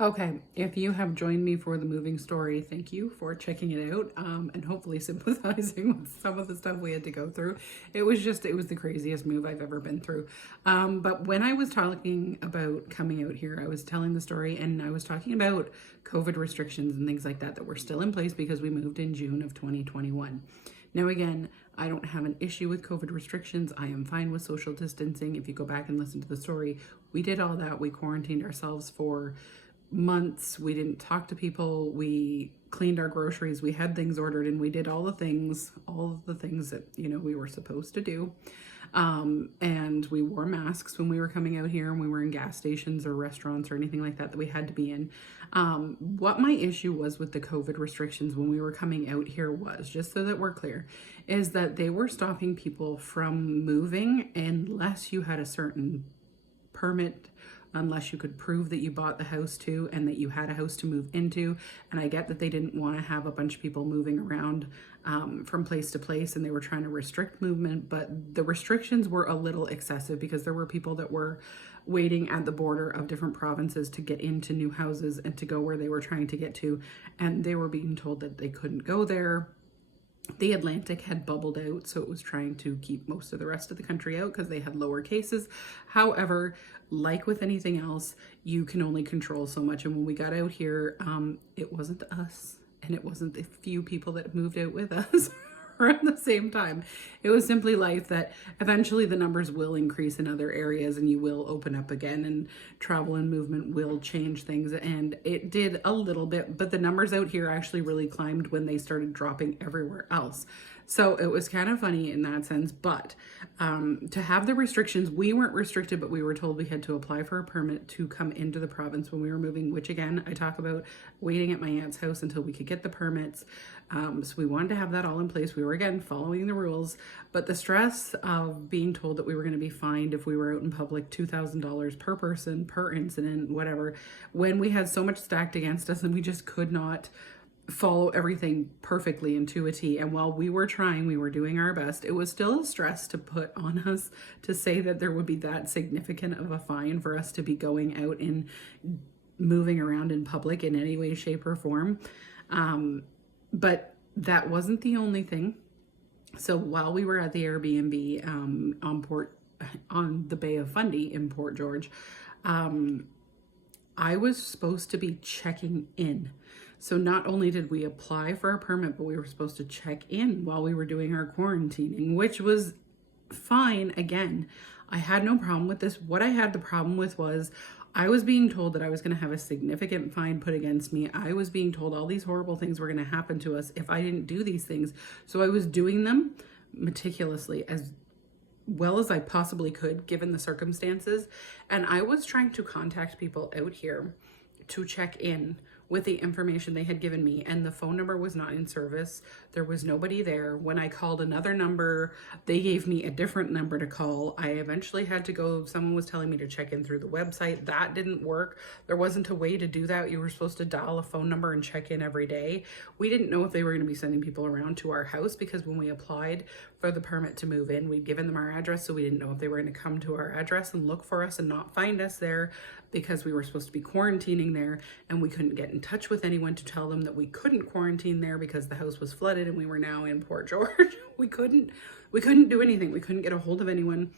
Okay, if you have joined me for the moving story, thank you for checking it out and hopefully sympathizing with some of the stuff we had to go through. It was the craziest move I've ever been through. But when I was talking about coming out here, I was telling the story and I was talking about COVID restrictions and things like that that were still in place because we moved in June of 2021. Now, again, I don't have an issue with COVID restrictions. I am fine with social distancing. If you go back and listen to the story, we did all that. We quarantined ourselves for months. We didn't talk to people. We cleaned our groceries. We had things ordered and we did all of the things that, we were supposed to do. And we wore masks when we were coming out here and we were in gas stations or restaurants or anything like that that we had to be in. What my issue was with the COVID restrictions when we were coming out here was, just so that we're clear, is that they were stopping people from moving unless you had a certain permit, unless you could prove that you bought the house too and that you had a house to move into. And I get that they didn't want to have a bunch of people moving around from place to place and they were trying to restrict movement, but the restrictions were a little excessive because there were people that were waiting at the border of different provinces to get into new houses and to go where they were trying to get to, and they were being told that they couldn't go there. The Atlantic had bubbled out, so it was trying to keep most of the rest of the country out because they had lower cases. However, like with anything else, you can only control so much. And when we got out here, it wasn't us and it wasn't the few people that moved out with us around the same time. It was simply life that eventually the numbers will increase in other areas and you will open up again and travel and movement will change things. And it did a little bit, but the numbers out here actually really climbed when they started dropping everywhere else. So it was kind of funny in that sense, but to have the restrictions, we weren't restricted, but we were told we had to apply for a permit to come into the province when we were moving, which again, I talk about waiting at my aunt's house until we could get the permits. So we wanted to have that all in place. We were again following the rules, but the stress of being told that we were going to be fined if we were out in public, $2,000 per person, per incident, whatever, when we had so much stacked against us and we just could not follow everything perfectly and to a T. And while we were trying, we were doing our best, it was still a stress to put on us to say that there would be that significant of a fine for us to be going out and moving around in public in any way, shape, or form. But that wasn't the only thing. So while we were at the Airbnb on the Bay of Fundy in Port George, I was supposed to be checking in. So not only did we apply for a permit, but we were supposed to check in while we were doing our quarantining, which was fine. Again, I had no problem with this. What I had the problem with was I was being told that I was going to have a significant fine put against me. I was being told all these horrible things were going to happen to us if I didn't do these things. So I was doing them meticulously as well as I possibly could given the circumstances. And I was trying to contact people out here to check in with the information they had given me, and the phone number was not in service. There was nobody there. When I called another number, they gave me a different number to call. I eventually had to go, someone was telling me to check in through the website. That didn't work. There wasn't a way to do that. You were supposed to dial a phone number and check in every day. We didn't know if they were going to be sending people around to our house because when we applied for the permit to move in, we'd given them our address, so we didn't know if they were going to come to our address and look for us and not find us there because we were supposed to be quarantining there, and we couldn't get in touch with anyone to tell them that we couldn't quarantine there because the house was flooded and we were now in Port George. We couldn't do anything. We couldn't get a hold of anyone.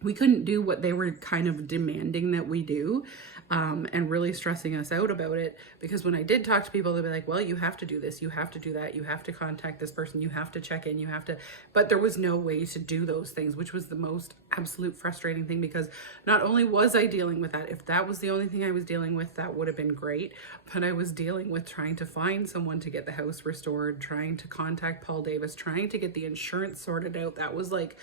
We couldn't do what they were kind of demanding that we do, and really stressing us out about it. Because when I did talk to people, they'd be like, well, you have to do this, you have to do that, you have to contact this person, you have to check in, you have to, but there was no way to do those things, which was the most absolute frustrating thing, because not only was I dealing with that, if that was the only thing I was dealing with, that would have been great, but I was dealing with trying to find someone to get the house restored, trying to contact Paul Davis, trying to get the insurance sorted out. That was like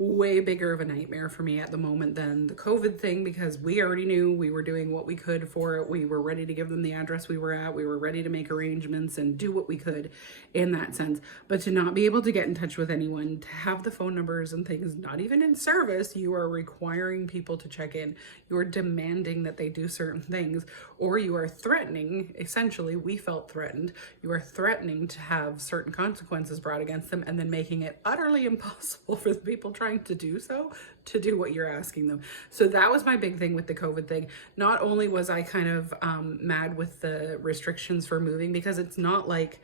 way bigger of a nightmare for me at the moment than the COVID thing, because we already knew we were doing what we could for it. We were ready to give them the address we were at. We were ready to make arrangements and do what we could in that sense. But to not be able to get in touch with anyone, to have the phone numbers and things not even in service, you are requiring people to check in. You are demanding that they do certain things, or you are threatening, essentially, we felt threatened. You are threatening to have certain consequences brought against them and then making it utterly impossible for the people trying trying to do so to do what you're asking them. So that was my big thing with the COVID thing. Not only was I kind of mad with the restrictions for moving, because it's not like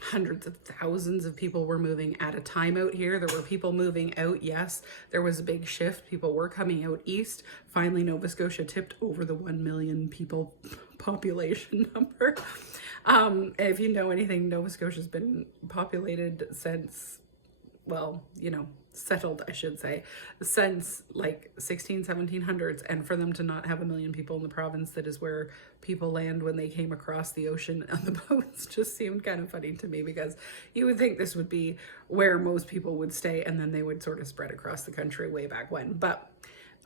hundreds of thousands of people were moving at a time out here. There were people moving out. Yes, there was a big shift. People were coming out east. Finally, Nova Scotia tipped over the 1 million people population number. If you know anything, Nova Scotia's been populated since, well, you know, settled, I should say, since like 1700s. And for them to not have 1 million people in the province, that is where people land when they came across the ocean on the boats, just seemed kind of funny to me, because you would think this would be where most people would stay and then they would sort of spread across the country way back when. But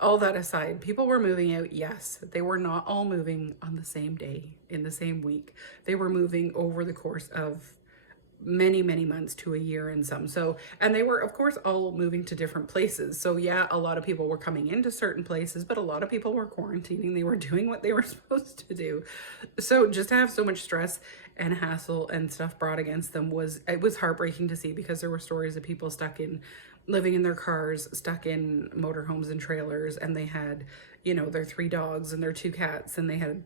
all that aside, people were moving out. Yes, they were not all moving on the same day, in the same week. They were moving over the course of many months to a year in some. So, and they were of course all moving to different places. So yeah, a lot of people were coming into certain places, but a lot of people were quarantining. They were doing what they were supposed to do. So just to have so much stress and hassle and stuff brought against them it was heartbreaking to see, because there were stories of people living in their cars, stuck in motorhomes and trailers, and they had, you know, their 3 dogs and their 2 cats, and they had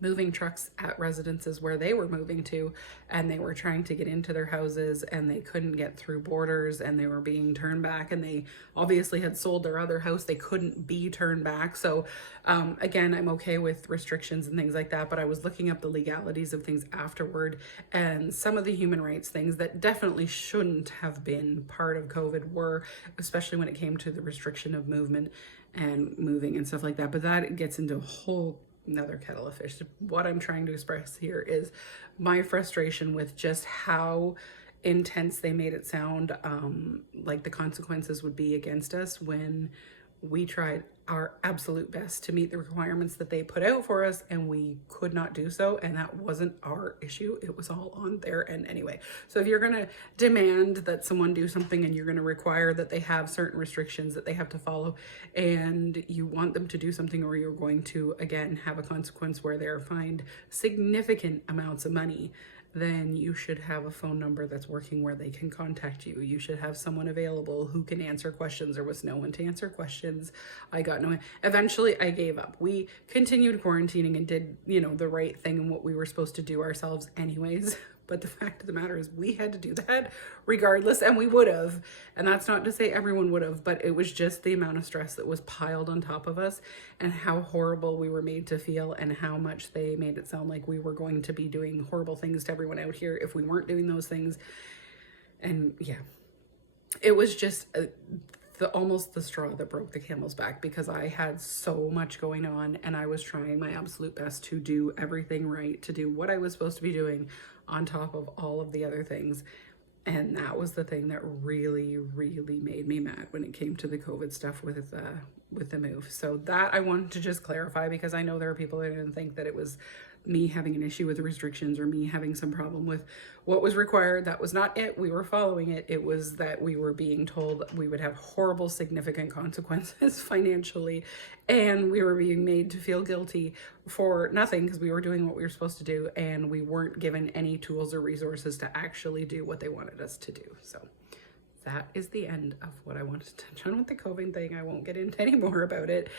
moving trucks at residences where they were moving to, and they were trying to get into their houses and they couldn't get through borders, and they were being turned back, and they obviously had sold their other house. They couldn't be turned back. So again, I'm okay with restrictions and things like that, but I was looking up the legalities of things afterward, and some of the human rights things that definitely shouldn't have been part of COVID were, especially when it came to the restriction of movement and moving and stuff like that. But that gets into a whole another kettle of fish. What I'm trying to express here is my frustration with just how intense they made it sound, like the consequences would be against us, when we tried our absolute best to meet the requirements that they put out for us, and we could not do so. And that wasn't our issue. It was all on their end anyway. So if you're going to demand that someone do something, and you're going to require that they have certain restrictions that they have to follow, and you want them to do something, or you're going to, again, have a consequence where they're fined significant amounts of money, then you should have a phone number that's working where they can contact you. You should have someone available who can answer questions. There was no one to answer questions. I got no one. Eventually I gave up. We continued quarantining and did, you know, the right thing and what we were supposed to do ourselves anyways. But the fact of the matter is we had to do that regardless, and we would have. And that's not to say everyone would have, but it was just the amount of stress that was piled on top of us, and how horrible we were made to feel, and how much they made it sound like we were going to be doing horrible things to everyone out here if we weren't doing those things. And yeah, it was just almost the straw that broke the camel's back, because I had so much going on, and I was trying my absolute best to do everything right, to do what I was supposed to be doing on top of all of the other things. And that was the thing that really made me mad when it came to the COVID stuff with the move. So that I wanted to just clarify, because I know there are people that didn't think that it was me having an issue with the restrictions, or me having some problem with what was required. That was not it. We were following it. It was that we were being told we would have horrible, significant consequences financially, and we were being made to feel guilty for nothing, because we were doing what we were supposed to do, and we weren't given any tools or resources to actually do what they wanted us to do. So that is the end of what I wanted to touch on with the COVID thing. I won't get into any more about it.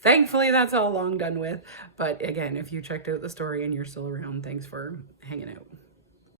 Thankfully, that's all long done with. But again, if you checked out the story and you're still around, thanks for hanging out.